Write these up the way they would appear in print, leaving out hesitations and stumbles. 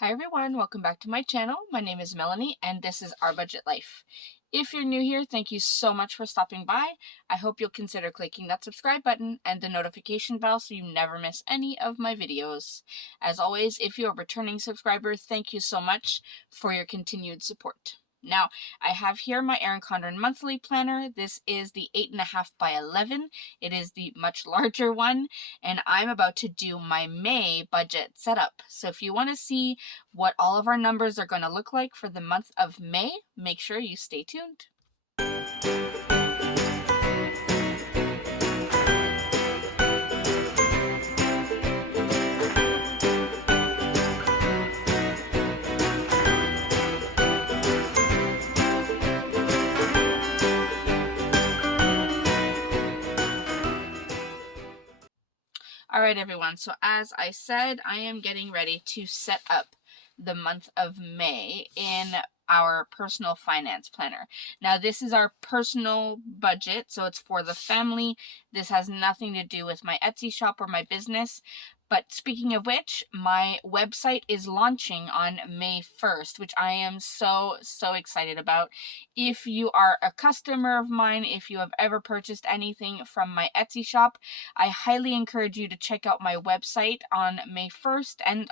Hi everyone, welcome back to my channel. My name is Melanie and this is Our Budget Life. If you're new here, thank you so much for stopping by. I hope you'll consider clicking that subscribe button and the notification bell so you never miss any of my videos. As always, if you're a returning subscriber, thank you so much for your continued support. Now, I have here my Erin Condren Monthly Planner. This is the 8.5 by 11. It is the much larger one, and I'm about to do my May budget setup. So if you want to see what all of our numbers are going to look like for the month of May, make sure you stay tuned. All right, everyone. So as I said, I am getting ready to set up the month of May in our personal finance planner. Now, this is our personal budget, so it's for the family. This has nothing to do with my Etsy shop or my business. But speaking of which, my website is launching on May 1st, which I am so excited about. If you are a customer of mine, if you have ever purchased anything from my Etsy shop, I highly encourage you to check out my website on May 1st and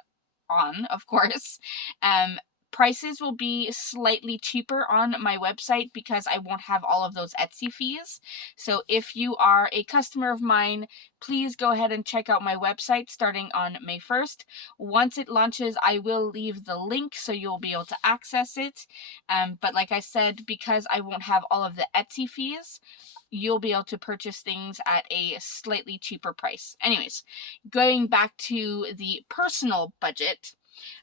on, of course. Prices will be slightly cheaper on my website because I won't have all of those Etsy fees. So if you are a customer of mine, please go ahead and check out my website starting on May 1st. Once it launches, I will leave the link so you'll be able to access it. But like I said, because I won't have all of the Etsy fees, you'll be able to purchase things at a slightly cheaper price. Anyways, going back to the personal budget,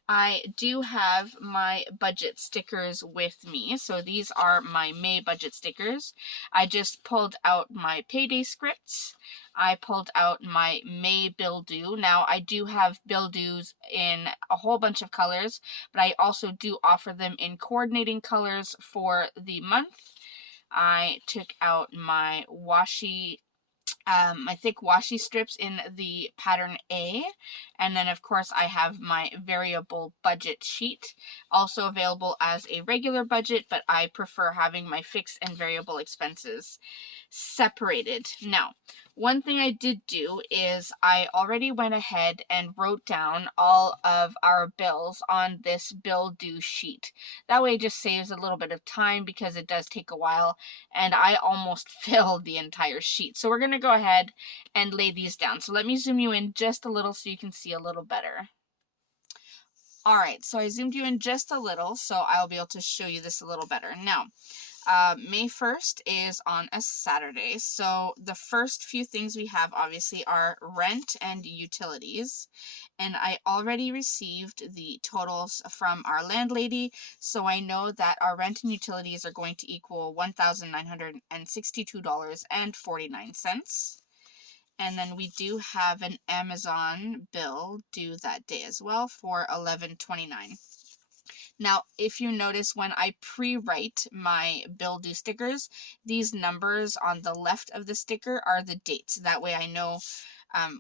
I do have my budget stickers with me. So these are my May budget stickers. I just pulled out my payday scripts. I pulled out my May bill due. Now, I do have bill dues in a whole bunch of colors, but I also do offer them in coordinating colors for the month. I took out my washi my thick washi strips in the pattern A, and then of course I have my variable budget sheet, also available as a regular budget, but I prefer having my fixed and variable expenses separated. Now, one thing I did do is I already went ahead and wrote down all of our bills on this bill due sheet. That way it just saves a little bit of time because it does take a while, and I almost filled the entire sheet. So we're going to go ahead and lay these down. So let me zoom you in just a little so you can see a little better. All right, so I zoomed you in just a little so I'll be able to show you this a little better. Now, May 1st is on a Saturday, so the first few things we have obviously are rent and utilities, and I already received the totals from our landlady, so I know that our rent and utilities are going to equal $1,962.49. And then we do have an Amazon bill due that day as well for $11.29. Now, if you notice when I pre-write my bill due stickers, these numbers on the left of the sticker are the dates. That way I know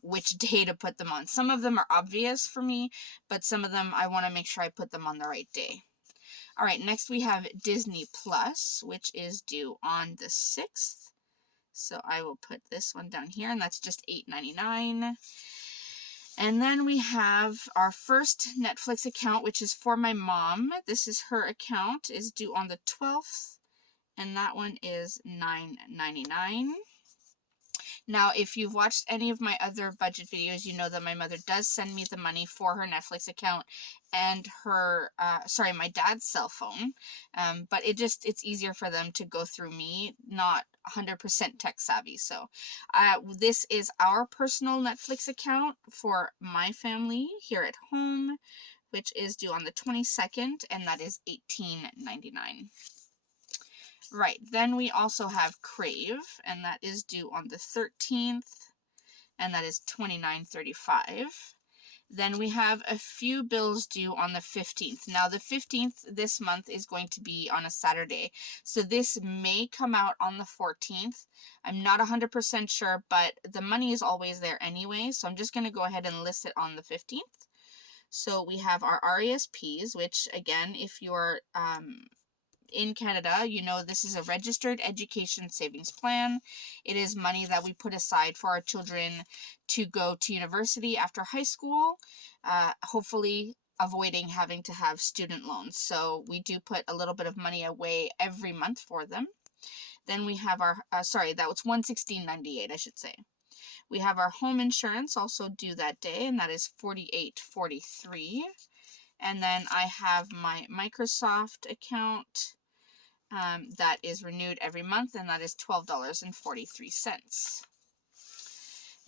which day to put them on. Some of them are obvious for me, but some of them I want to make sure I put them on the right day. All right, next we have Disney Plus, which is due on the 6th. So I will put this one down here, and that's just $8.99. And then we have our first Netflix account, which is for my mom. This is her account, is due on the 12th, and that one is $9.99. Now, if you've watched any of my other budget videos, you know that my mother does send me the money for her Netflix account and her, my dad's cell phone. But it's easier for them to go through me, not 100% tech savvy. So, this is our personal Netflix account for my family here at home, which is due on the 22nd, and that is $18.99. Right, then we also have Crave, and that is due on the 13th, and that is $29.35. Then we have a few bills due on the 15th. Now, the 15th this month is going to be on a Saturday, so this may come out on the 14th. I'm not 100% sure, but the money is always there anyway, so I'm just going to go ahead and list it on the 15th. So we have our RESPs, which again, if you're in Canada, you know this is a registered education savings plan. It is money that we put aside for our children to go to university after high school, hopefully avoiding having to have student loans. So we do put a little bit of money away every month for them. Then we have our, that was $116.98, I should say. We have our home insurance also due that day, and that is $48.43. And then I have my Microsoft account that is renewed every month, and that is $12.43.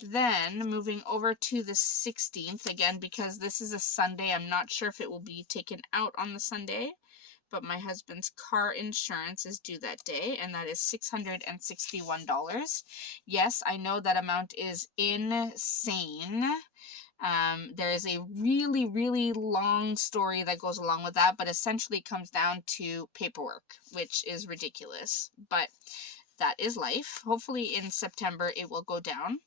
Then moving over to the 16th, again, because this is a Sunday, I'm not sure if it will be taken out on the Sunday, but my husband's car insurance is due that day, and that is $661. Yes, I know that amount is insane. There is a really, really long story that goes along with that, but essentially it comes down to paperwork, which is ridiculous, but that is life. Hopefully in September it will go down.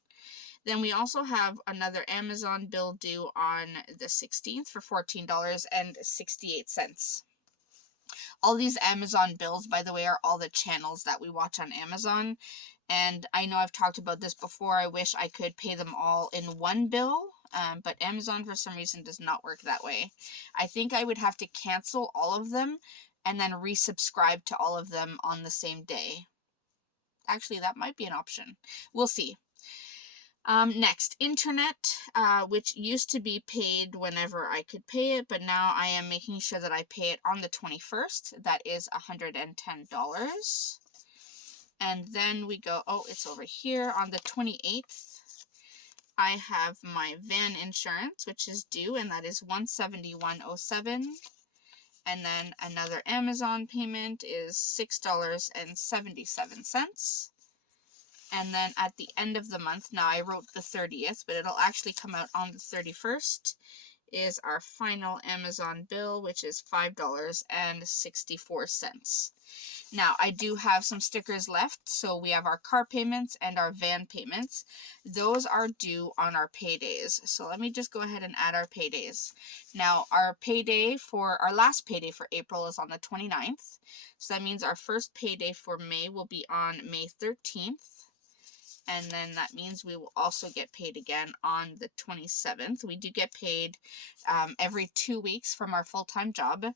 Then we also have another Amazon bill due on the 16th for $14.68. All these Amazon bills, by the way, are all the channels that we watch on Amazon. And I know I've talked about this before. I wish I could pay them all in one bill, but Amazon for some reason does not work that way. I think I would have to cancel all of them and then resubscribe to all of them on the same day. Actually, that might be an option. We'll see. Next, internet, which used to be paid whenever I could pay it, but now I am making sure that I pay it on the 21st. That is $110. And then we go, oh, it's over here on the 28th. I have my van insurance, which is due, and that is $171.07. And then another Amazon payment is $6.77. And then at the end of the month, now I wrote the 30th, but it'll actually come out on the 31st, is our final Amazon bill, which is $5.64. Now, I do have some stickers left, so we have our car payments and our van payments. Those are due on our paydays. So let me just go ahead and add our paydays. Now, our last payday for April is on the 29th. So that means our first payday for May will be on May 13th. And then that means we will also get paid again on the 27th. We do get paid every 2 weeks from our full-time job.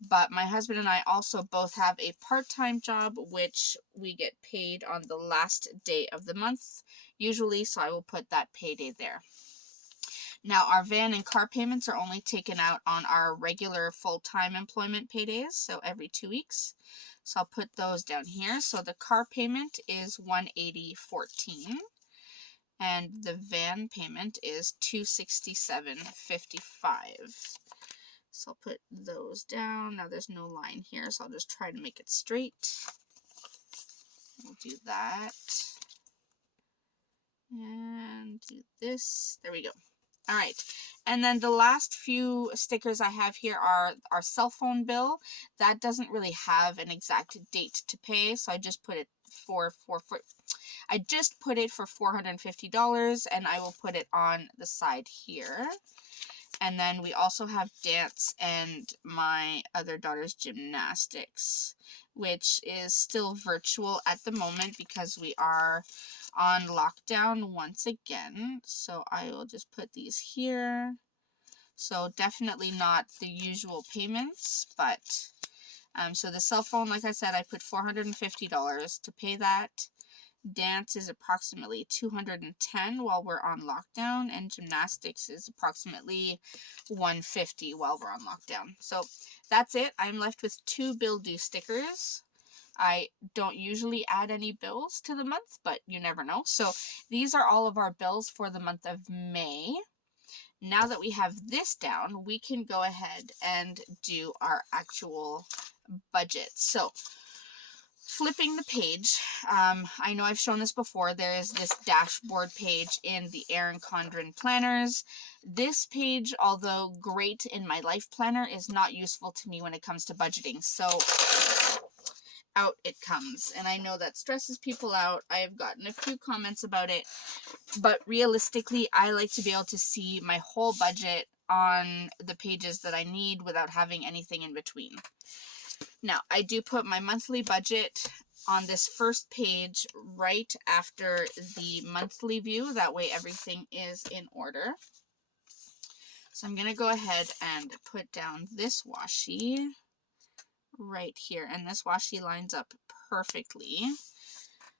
But my husband and I also both have a part-time job, which we get paid on the last day of the month, usually. So I will put that payday there. Now, our van and car payments are only taken out on our regular full-time employment paydays, so every 2 weeks. So I'll put those down here. So the car payment is $180.14, and the van payment is $267.55. So I'll put those down. Now there's no line here, so I'll just try to make it straight. We'll do that. And do this. There we go. All right, and then the last few stickers I have here are our cell phone bill. That doesn't really have an exact date to pay, so I just put it for $450, and I will put it on the side here. And then we also have dance and my other daughter's gymnastics, which is still virtual at the moment because we are on lockdown once again. So I will just put these here. So definitely not the usual payments, but so the cell phone, like I said, I put $450 to pay that. Dance is approximately $210 while we're on lockdown, and gymnastics is approximately $150 while we're on lockdown. So that's it. I'm left with 2 bill due stickers. I don't usually add any bills to the month, but you never know. So these are all of our bills for the month of May. Now that we have this down, we can go ahead and do our actual budget. So flipping the page, I know I've shown this before. There is this dashboard page in the Erin Condren planners. This page, although great in my life planner, is not useful to me when it comes to budgeting. So out it comes. And I know that stresses people out. I have gotten a few comments about it. But realistically, I like to be able to see my whole budget on the pages that I need without having anything in between. Now, I do put my monthly budget on this first page right after the monthly view. That way everything is in order. So I'm going to go ahead and put down this washi right here. And this washi lines up perfectly.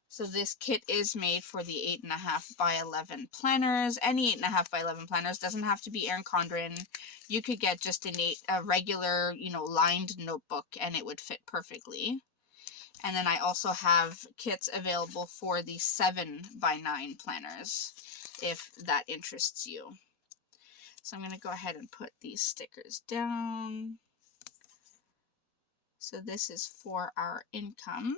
So this kit is made for the 8.5 by 11 planners. Any 8.5 by 11 planners, doesn't have to be Erin Condren. You could get just a regular, lined notebook and it would fit perfectly. And then I also have kits available for the 7 by 9 planners, if that interests you. So I'm going to go ahead and put these stickers down. So this is for our income.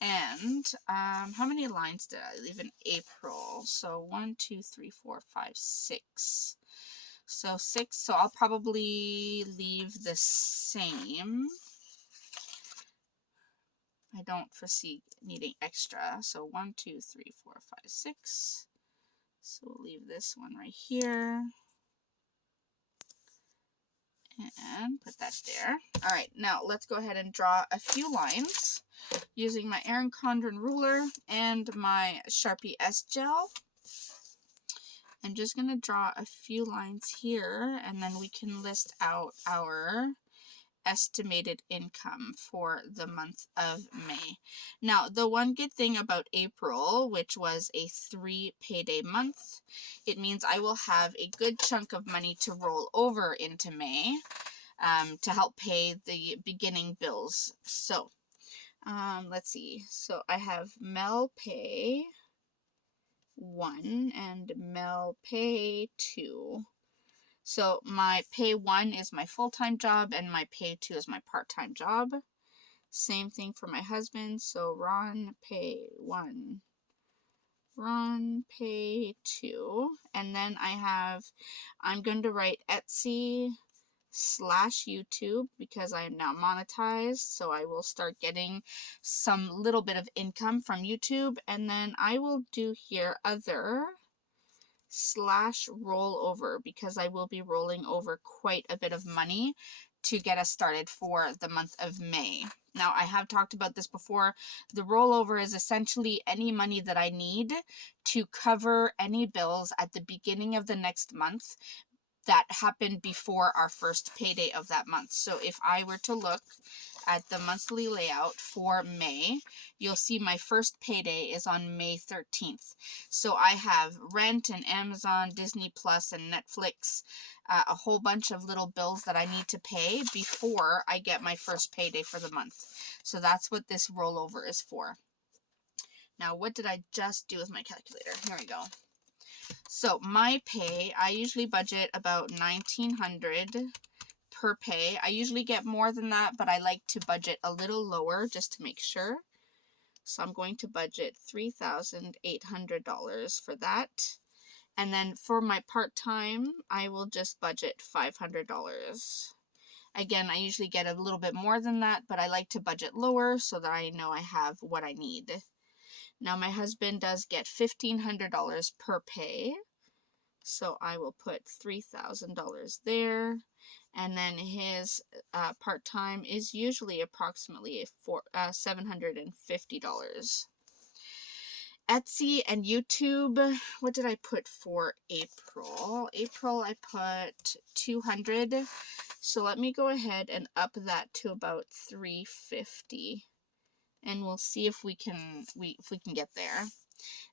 And how many lines did I leave in April? So 1, 2, 3, 4, 5, 6. So 6. So I'll probably leave the same. I don't foresee needing extra. So 1, 2, 3, 4, 5, 6. So we'll leave this one right here. And put that there. All right, now let's go ahead and draw a few lines using my Erin Condren ruler and my Sharpie S gel. I'm just going to draw a few lines here, and then we can list out our estimated income for the month of May. Now, the one good thing about April, which was a 3 payday month, it means I will have a good chunk of money to roll over into May to help pay the beginning bills. So, let's see. So I have Mel Pay 1 and Mel Pay 2. So my Pay 1 is my full-time job and my Pay 2 is my part-time job. Same thing for my husband. So Ron Pay 1, Ron Pay 2. And then I'm going to write Etsy/YouTube because I am now monetized. So I will start getting some little bit of income from YouTube. And then I will do here other /rollover because I will be rolling over quite a bit of money to get us started for the month of May. Now, I have talked about this before. The rollover is essentially any money that I need to cover any bills at the beginning of the next month that happened before our first payday of that month. So if I were to look at the monthly layout for May, you'll see my first payday is on May 13th. So I have rent and Amazon, Disney Plus, and Netflix, a whole bunch of little bills that I need to pay before I get my first payday for the month. So that's what this rollover is for. Now, what did I just do with my calculator? Here we go. So my pay, I usually budget about $1,900 per pay. I usually get more than that, but I like to budget a little lower just to make sure. So I'm going to budget $3,800 for that. And then for my part-time, I will just budget $500. Again, I usually get a little bit more than that, but I like to budget lower so that I know I have what I need. Now, my husband does get $1,500 per pay. So I will put $3,000 there. And then his part-time is usually approximately $750. Etsy and YouTube, what did I put for April? April I put $200. So let me go ahead and up that to about $350. And we'll see if we can get there.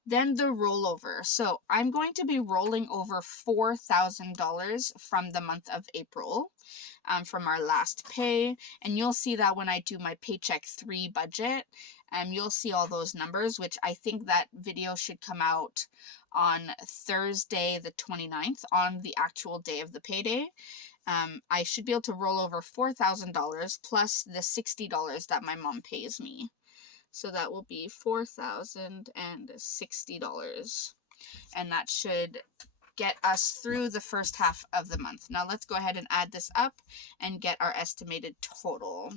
Then the rollover. So I'm going to be rolling over $4,000 from the month of April, from our last pay. And you'll see that when I do my Paycheck 3 budget. You'll see all those numbers, which I think that video should come out on Thursday the 29th, on the actual day of the payday. I should be able to roll over $4,000 plus the $60 that my mom pays me. So that will be $4,060. And that should get us through the first half of the month. Now let's go ahead and add this up and get our estimated total.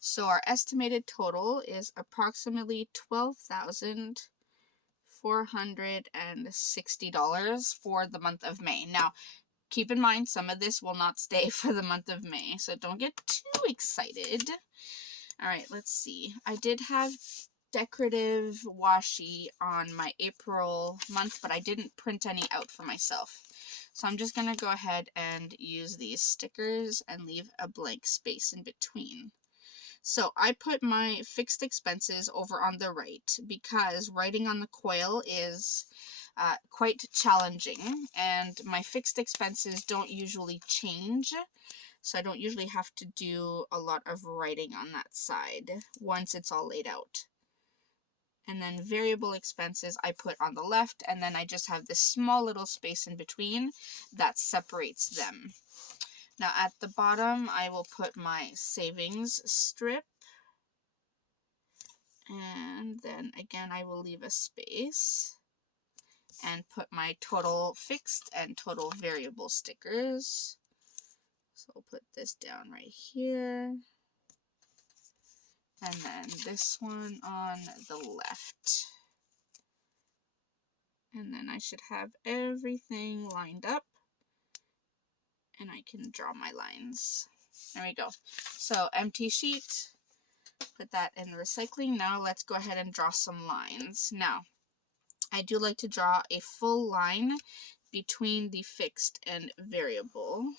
So our estimated total is approximately $12,400. $460 for the month of May. Now, keep in mind, some of this will not stay for the month of May, so don't get too excited. All right, let's see. I did have decorative washi on my April month, but I didn't print any out for myself. So I'm just going to go ahead and use these stickers and leave a blank space in between. So I put my fixed expenses over on the right because writing on the coil is quite challenging, and my fixed expenses don't usually change, so I don't usually have to do a lot of writing on that side once it's all laid out. And then variable expenses I put on the left, and then I just have this small little space in between that separates them. Now at the bottom I will put my savings strip, and then again I will leave a space and put my total fixed and total variable stickers. So I'll put this down right here, and then this one on the left. And then I should have everything lined up, and I can draw my lines. There we go. So empty sheet, put that in the recycling. Now let's go ahead and draw some lines. Now, I do like to draw a full line between the fixed and variable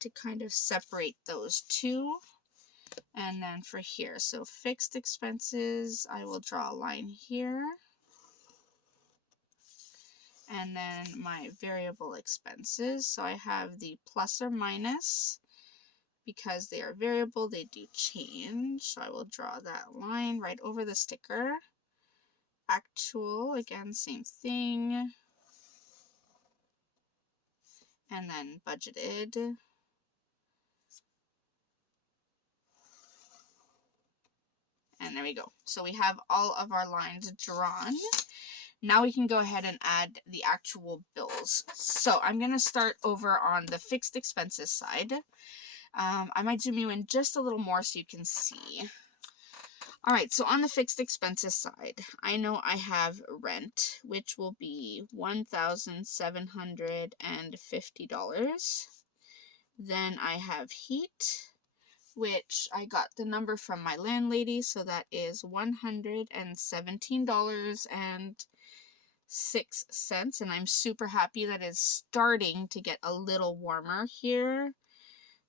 to kind of separate those two. And then for here, so fixed expenses, I will draw a line here. And then my variable expenses, so I have the plus or minus. Because they are variable, they do change, so I will draw that line right over the sticker. Actual, again, same thing. And then budgeted. And there we go. So we have all of our lines drawn. Now we can go ahead and add the actual bills. So I'm going to start over on the fixed expenses side. I might zoom you in just a little more so you can see. Alright, so on the fixed expenses side, I know I have rent, which will be $1,750. Then I have heat, which I got the number from my landlady, so that is $117.06, and I'm super happy that it's starting to get a little warmer here.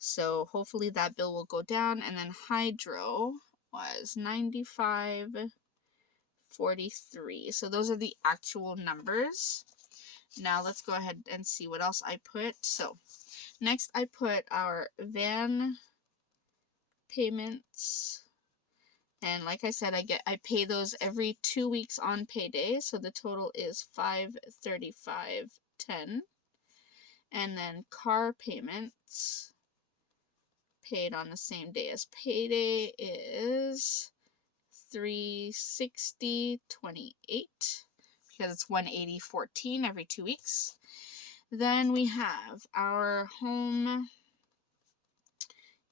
So hopefully that bill will go down. And then hydro was $95.43. So those are the actual numbers. Now let's go ahead and see what else I put. So next I put our van payments. And like I said, I pay those every 2 weeks on payday. So the total is $535.10. And then car payments paid on the same day as payday is $360.28 because it's $180.14 every 2 weeks. Then we have our home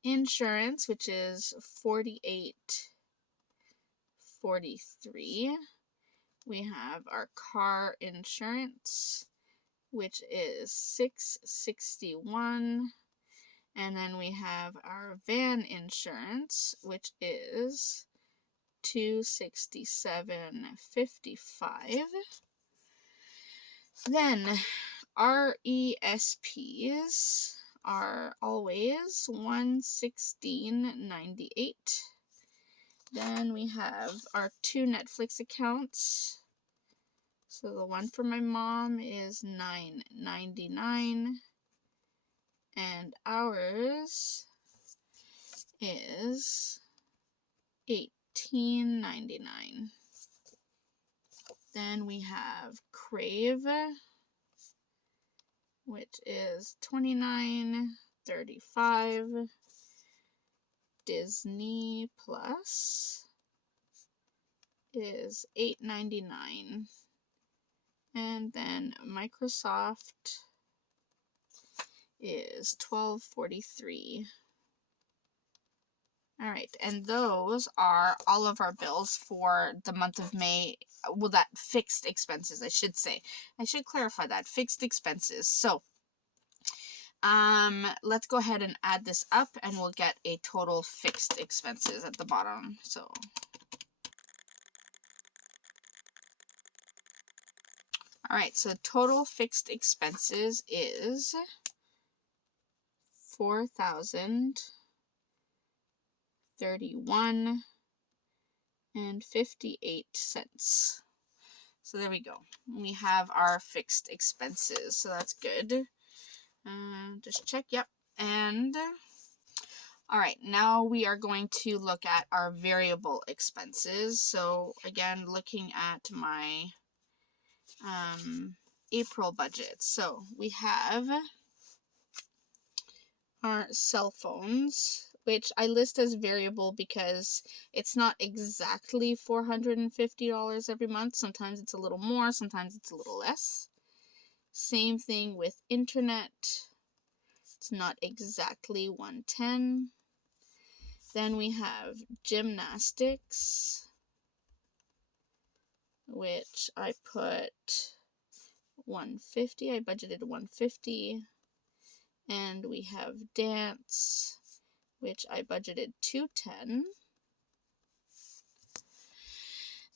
insurance, which is $48.43. We have our car insurance, which is $661. And then we have our van insurance, which is $267.55. Then our ESPs are always $116.98. Then we have our 2 Netflix accounts. So the one for my mom is $9.99. And ours is $18.99. Then we have Crave, which is $29.35. Disney Plus is $8.99. And then Microsoft is $12.43. Alright, and those are all of our bills for the month of May well, that fixed expenses, I should say. I should clarify that, fixed expenses. So let's go ahead and add this up and we'll get a total fixed expenses at the bottom. So all right, so total fixed expenses is $4,031.58. So there we go. We have our fixed expenses, so that's good. Just check, yep. And all right, now we are going to look at our variable expenses. So again, looking at my April budget. So we have our cell phones, which I list as variable because it's not exactly $450 every month. Sometimes it's a little more, sometimes it's a little less. Same thing with internet. It's not exactly $110. Then we have gymnastics, which I put $150. I budgeted $150. And we have dance, which I budgeted $210.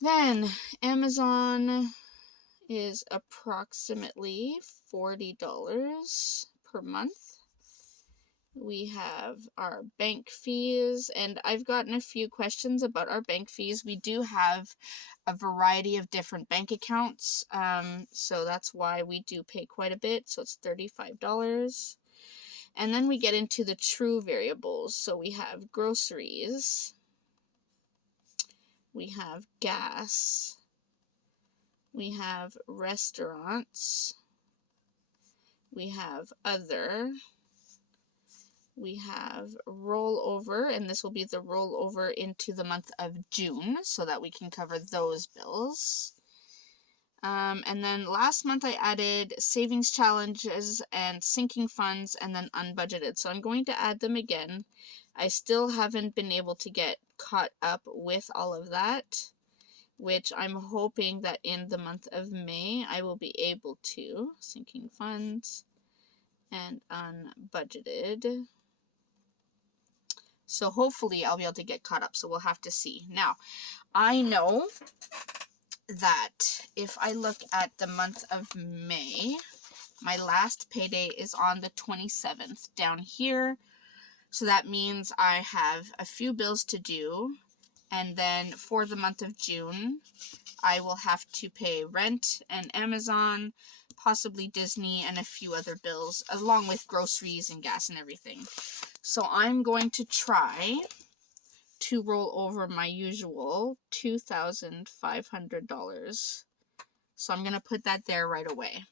Then Amazon is approximately $40 per month. We have our bank fees, and I've gotten a few questions about our bank fees. We do have a variety of different bank accounts, so that's why we do pay quite a bit. So it's $35. And then we get into the true variables. So we have groceries, we have gas, we have restaurants, we have other, we have rollover, and this will be the rollover into the month of June so that we can cover those bills. And then last month I added savings challenges and sinking funds and then unbudgeted. So I'm going to add them again. I still haven't been able to get caught up with all of that, which I'm hoping that in the month of May I will be able to. Sinking funds and unbudgeted. So hopefully I'll be able to get caught up. So we'll have to see. Now, I know that if I look at the month of May, my last payday is on the 27th down here. So that means I have a few bills to do. And then for the month of June, I will have to pay rent and Amazon, possibly Disney, and a few other bills, along with groceries and gas and everything. So I'm going to try to roll over my usual $2,500. So I'm going to put that there right away.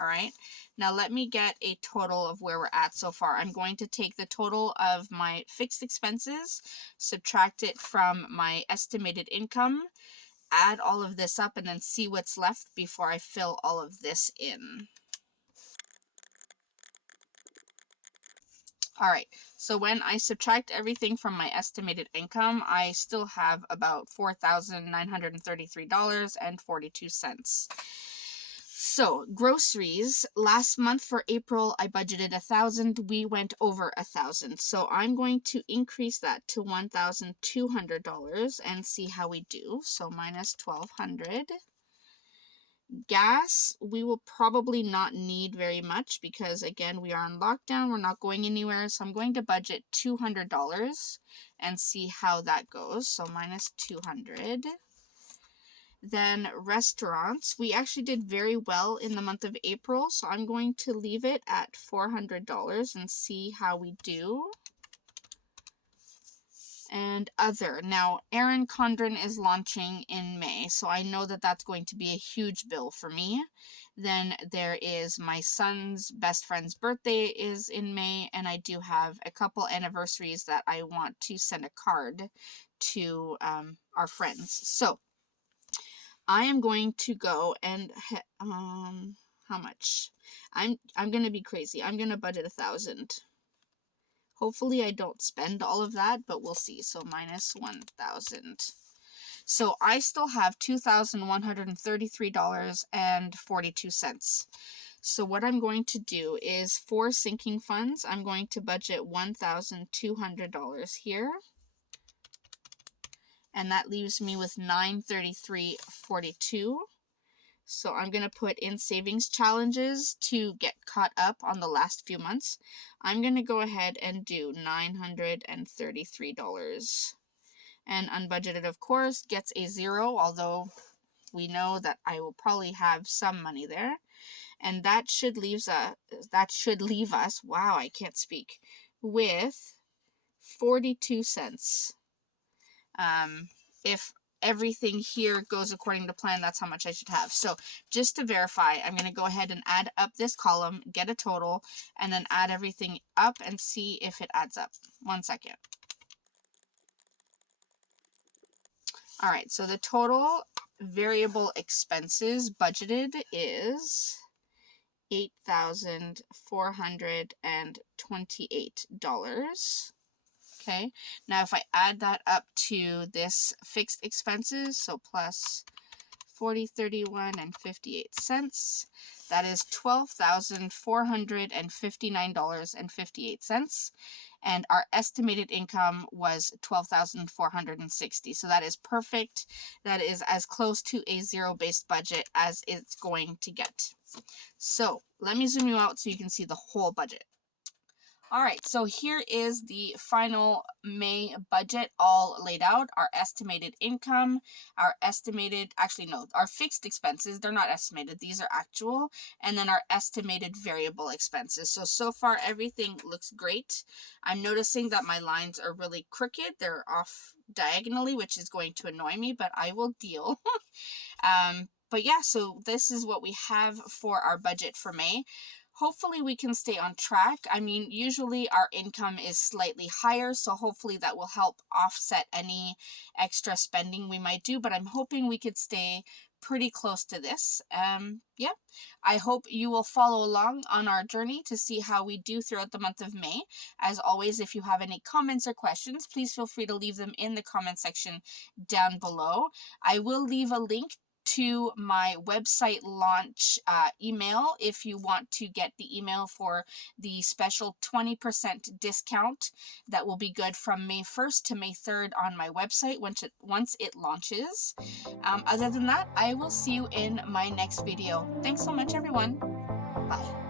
All right. Now let me get a total of where we're at so far. I'm going to take the total of my fixed expenses, subtract it from my estimated income, add all of this up, and then see what's left before I fill all of this in. All right, so when I subtract everything from my estimated income, I still have about $4,933.42. So groceries, last month for April, I budgeted $1,000. We went over $1,000. So I'm going to increase that to $1,200 and see how we do. So minus $1,200. Gas, we will probably not need very much because, again, we are on lockdown. We're not going anywhere. So I'm going to budget $200 and see how that goes. So minus $200. Then restaurants, we actually did very well in the month of April. So I'm going to leave it at $400 and see how we do. And other. Now, Erin Condren is launching in May, so I know that that's going to be a huge bill for me. Then there is my son's best friend's birthday is in May, and I do have a couple anniversaries that I want to send a card to our friends. So I am going to go and how much? I'm going to be crazy. I'm going to budget $1,000. Hopefully I don't spend all of that, but we'll see. So minus $1,000. So I still have $2,133.42. So what I'm going to do is, for sinking funds, I'm going to budget $1,200 here. And that leaves me with $933.42. So I'm going to put in savings challenges to get caught up on the last few months. I'm going to go ahead and do $933. And unbudgeted, of course, gets a 0, although we know that I will probably have some money there. And that should leave us, wow, I can't speak, with 42 cents. If everything here goes according to plan, that's how much I should have. So just to verify, I'm going to go ahead and add up this column, get a total, and then add everything up and see if it adds up. 1 second. All right, so the total variable expenses budgeted is $8,428. Okay, now if I add that up to this fixed expenses, so plus 40, 31, and 58 cents, that is $12,459.58. And our estimated income was $12,460. So that is perfect. That is as close to a zero-based budget as it's going to get. So let me zoom you out so you can see the whole budget. All right, so here is the final May budget all laid out. Our estimated income, our fixed expenses, they're not estimated, these are actual, and then our estimated variable expenses. So far everything looks great. I'm noticing that my lines are really crooked. They're off diagonally, which is going to annoy me, but I will deal. But yeah, so this is what we have for our budget for May. Hopefully we can stay on track. I mean, usually our income is slightly higher, so hopefully that will help offset any extra spending we might do, but I'm hoping we could stay pretty close to this. Yeah, I hope you will follow along on our journey to see how we do throughout the month of May. As always, if you have any comments or questions, please feel free to leave them in the comment section down below. I will leave a link to my website launch email if you want to get the email for the special 20% discount that will be good from May 1st to May 3rd on my website once it launches. Other than that, I will see you in my next video. Thanks so much, everyone. Bye.